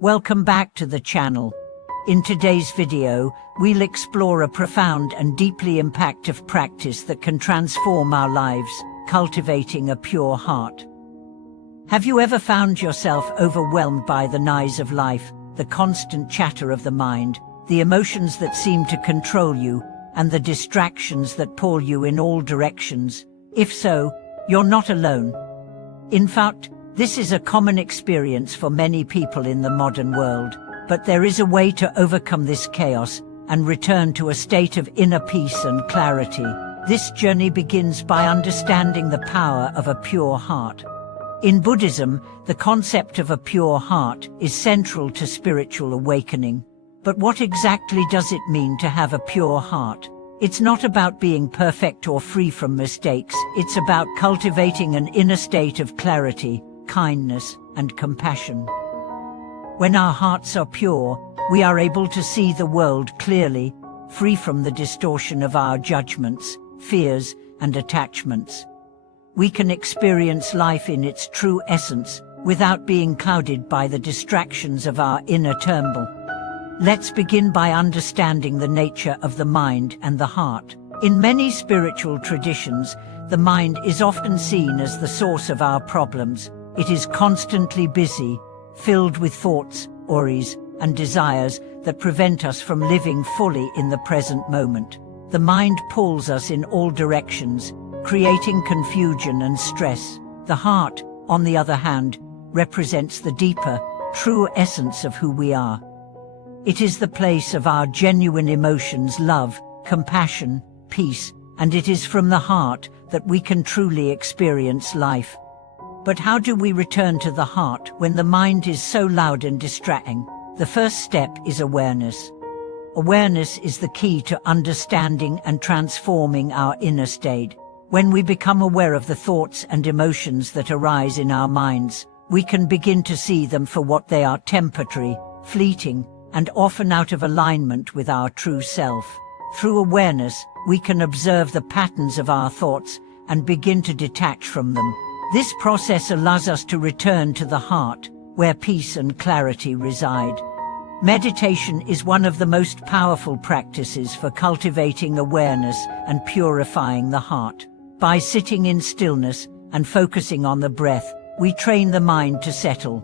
Welcome back to the channel. In today's video, we'll explore a profound and deeply impactful practice that can transform our lives, cultivating a pure heart. Have you ever found yourself overwhelmed by the noise of life, the constant chatter of the mind, the emotions that seem to control you, and the distractions that pull you in all directions? If so, you're not alone. In fact, this is a common experience for many people in the modern world, but there is a way to overcome this chaos and return to a state of inner peace and clarity. This journey begins by understanding the power of a pure heart. In Buddhism, the concept of a pure heart is central to spiritual awakening. But what exactly does it mean to have a pure heart? It's not about being perfect or free from mistakes. It's about cultivating an inner state of clarity, kindness, and compassion. When our hearts are pure, we are able to see the world clearly, free from the distortion of our judgments, fears, and attachments. We can experience life in its true essence, without being clouded by the distractions of our inner turmoil. Let's begin by understanding the nature of the mind and the heart. In many spiritual traditions, the mind is often seen as the source of our problems. It is constantly busy, filled with thoughts, worries, and desires that prevent us from living fully in the present moment. The mind pulls us in all directions, creating confusion and stress. The heart, on the other hand, represents the deeper, true essence of who we are. It is the place of our genuine emotions, love, compassion, peace, and it is from the heart that we can truly experience life. But how do we return to the heart when the mind is so loud and distracting? The first step is awareness. Awareness is the key to understanding and transforming our inner state. When we become aware of the thoughts and emotions that arise in our minds, we can begin to see them for what they are: temporary, fleeting, and often out of alignment with our true self. Through awareness, we can observe the patterns of our thoughts and begin to detach from them. This process allows us to return to the heart, where peace and clarity reside. Meditation is one of the most powerful practices for cultivating awareness and purifying the heart. By sitting in stillness and focusing on the breath, we train the mind to settle.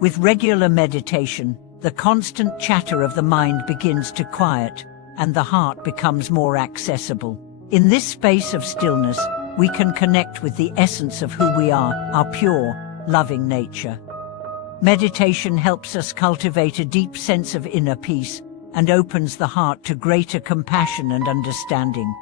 With regular meditation, the constant chatter of the mind begins to quiet, and the heart becomes more accessible. In this space of stillness, we can connect with the essence of who we are, our pure, loving nature. Meditation helps us cultivate a deep sense of inner peace and opens the heart to greater compassion and understanding.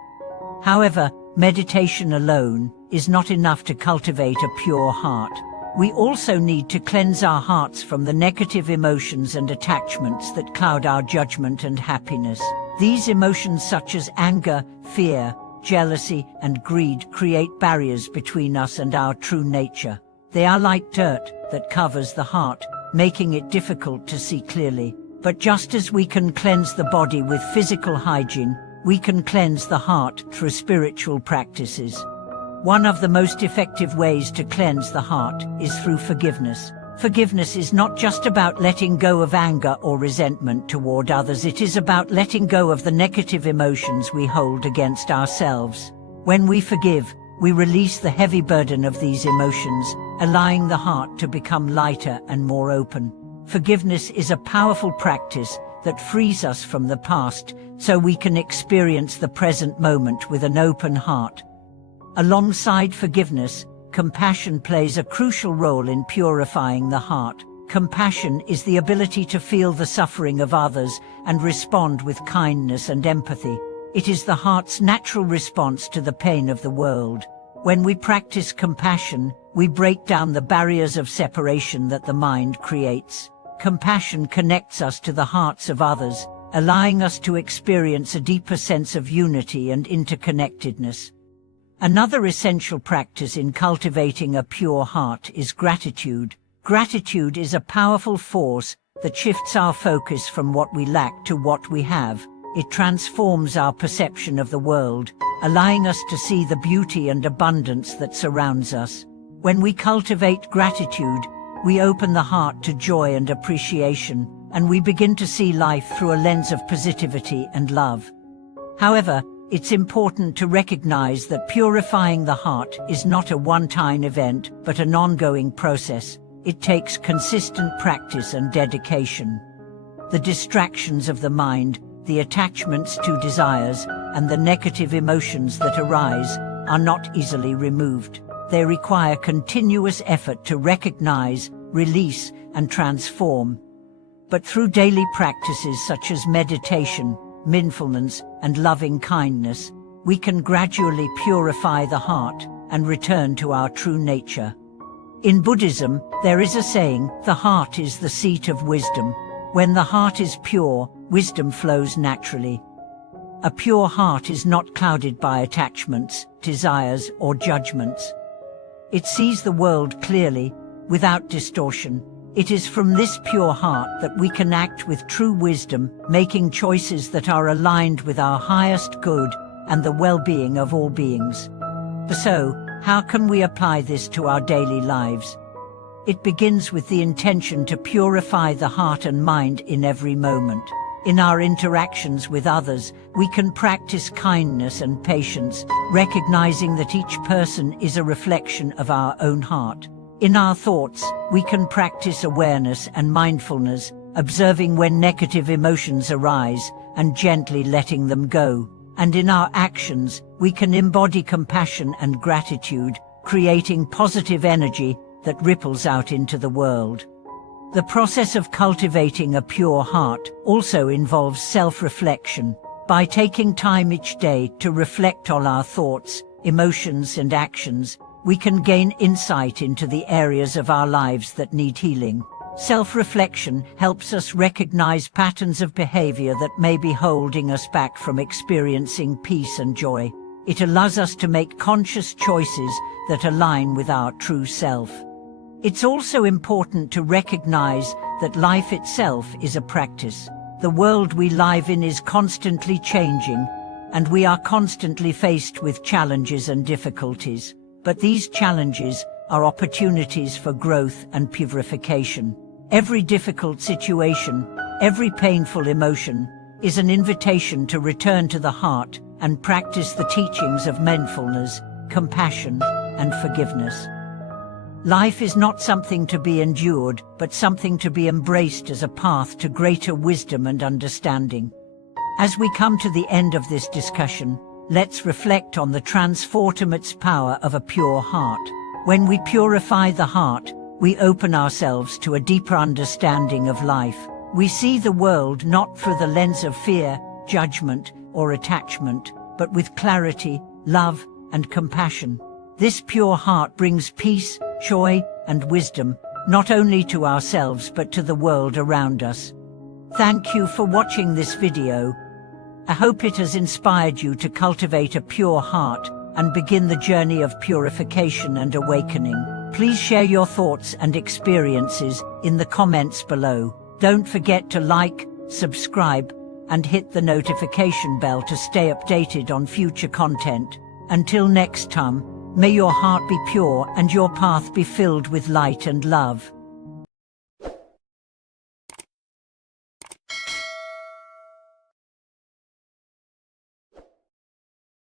However, meditation alone is not enough to cultivate a pure heart. We also need to cleanse our hearts from the negative emotions and attachments that cloud our judgment and happiness. These emotions, such as anger, fear, jealousy, and greed, create barriers between us and our true nature. They are like dirt that covers the heart, making it difficult to see clearly. But just as we can cleanse the body with physical hygiene, we can cleanse the heart through spiritual practices. One of the most effective ways to cleanse the heart is through forgiveness. Forgiveness is not just about letting go of anger or resentment toward others. It is about letting go of the negative emotions we hold against ourselves. When we forgive, we release the heavy burden of these emotions, allowing the heart to become lighter and more open. Forgiveness is a powerful practice that frees us from the past, so we can experience the present moment with an open heart. Alongside forgiveness, compassion plays a crucial role in purifying the heart. Compassion is the ability to feel the suffering of others and respond with kindness and empathy. It is the heart's natural response to the pain of the world. When we practice compassion, we break down the barriers of separation that the mind creates. Compassion connects us to the hearts of others, allowing us to experience a deeper sense of unity and interconnectedness. Another essential practice in cultivating a pure heart is gratitude. Gratitude is a powerful force that shifts our focus from what we lack to what we have. It transforms our perception of the world, allowing us to see the beauty and abundance that surrounds us. When we cultivate gratitude, we open the heart to joy and appreciation, and we begin to see life through a lens of positivity and love. However, it's important to recognize that purifying the heart is not a one-time event, but an ongoing process. It takes consistent practice and dedication. The distractions of the mind, the attachments to desires, and the negative emotions that arise are not easily removed. They require continuous effort to recognize, release, and transform. But through daily practices such as meditation, mindfulness, and loving kindness, we can gradually purify the heart and return to our true nature. In Buddhism, there is a saying, "The heart is the seat of wisdom." When the heart is pure, wisdom flows naturally. A pure heart is not clouded by attachments, desires, or judgments. It sees the world clearly, without distortion. It is from this pure heart that we can act with true wisdom, making choices that are aligned with our highest good and the well-being of all beings. So, how can we apply this to our daily lives? It begins with the intention to purify the heart and mind in every moment. In our interactions with others, we can practice kindness and patience, recognizing that each person is a reflection of our own heart. In our thoughts, we can practice awareness and mindfulness, observing when negative emotions arise and gently letting them go. And in our actions, we can embody compassion and gratitude, creating positive energy that ripples out into the world. The process of cultivating a pure heart also involves self-reflection. By taking time each day to reflect on our thoughts, emotions, and actions, we can gain insight into the areas of our lives that need healing. Self-reflection helps us recognize patterns of behavior that may be holding us back from experiencing peace and joy. It allows us to make conscious choices that align with our true self. It's also important to recognize that life itself is a practice. The world we live in is constantly changing, and we are constantly faced with challenges and difficulties. But these challenges are opportunities for growth and purification. Every difficult situation, every painful emotion, is an invitation to return to the heart and practice the teachings of mindfulness, compassion, and forgiveness. Life is not something to be endured, but something to be embraced as a path to greater wisdom and understanding. As we come to the end of this discussion, let's reflect on the transformative power of a pure heart. When we purify the heart, we open ourselves to a deeper understanding of life. We see the world not through the lens of fear, judgment, or attachment, but with clarity, love, and compassion. This pure heart brings peace, joy, and wisdom, not only to ourselves but to the world around us. Thank you for watching this video. I hope it has inspired you to cultivate a pure heart and begin the journey of purification and awakening. Please share your thoughts and experiences in the comments below. Don't forget to like, subscribe, and hit the notification bell to stay updated on future content. Until next time, may your heart be pure and your path be filled with light and love.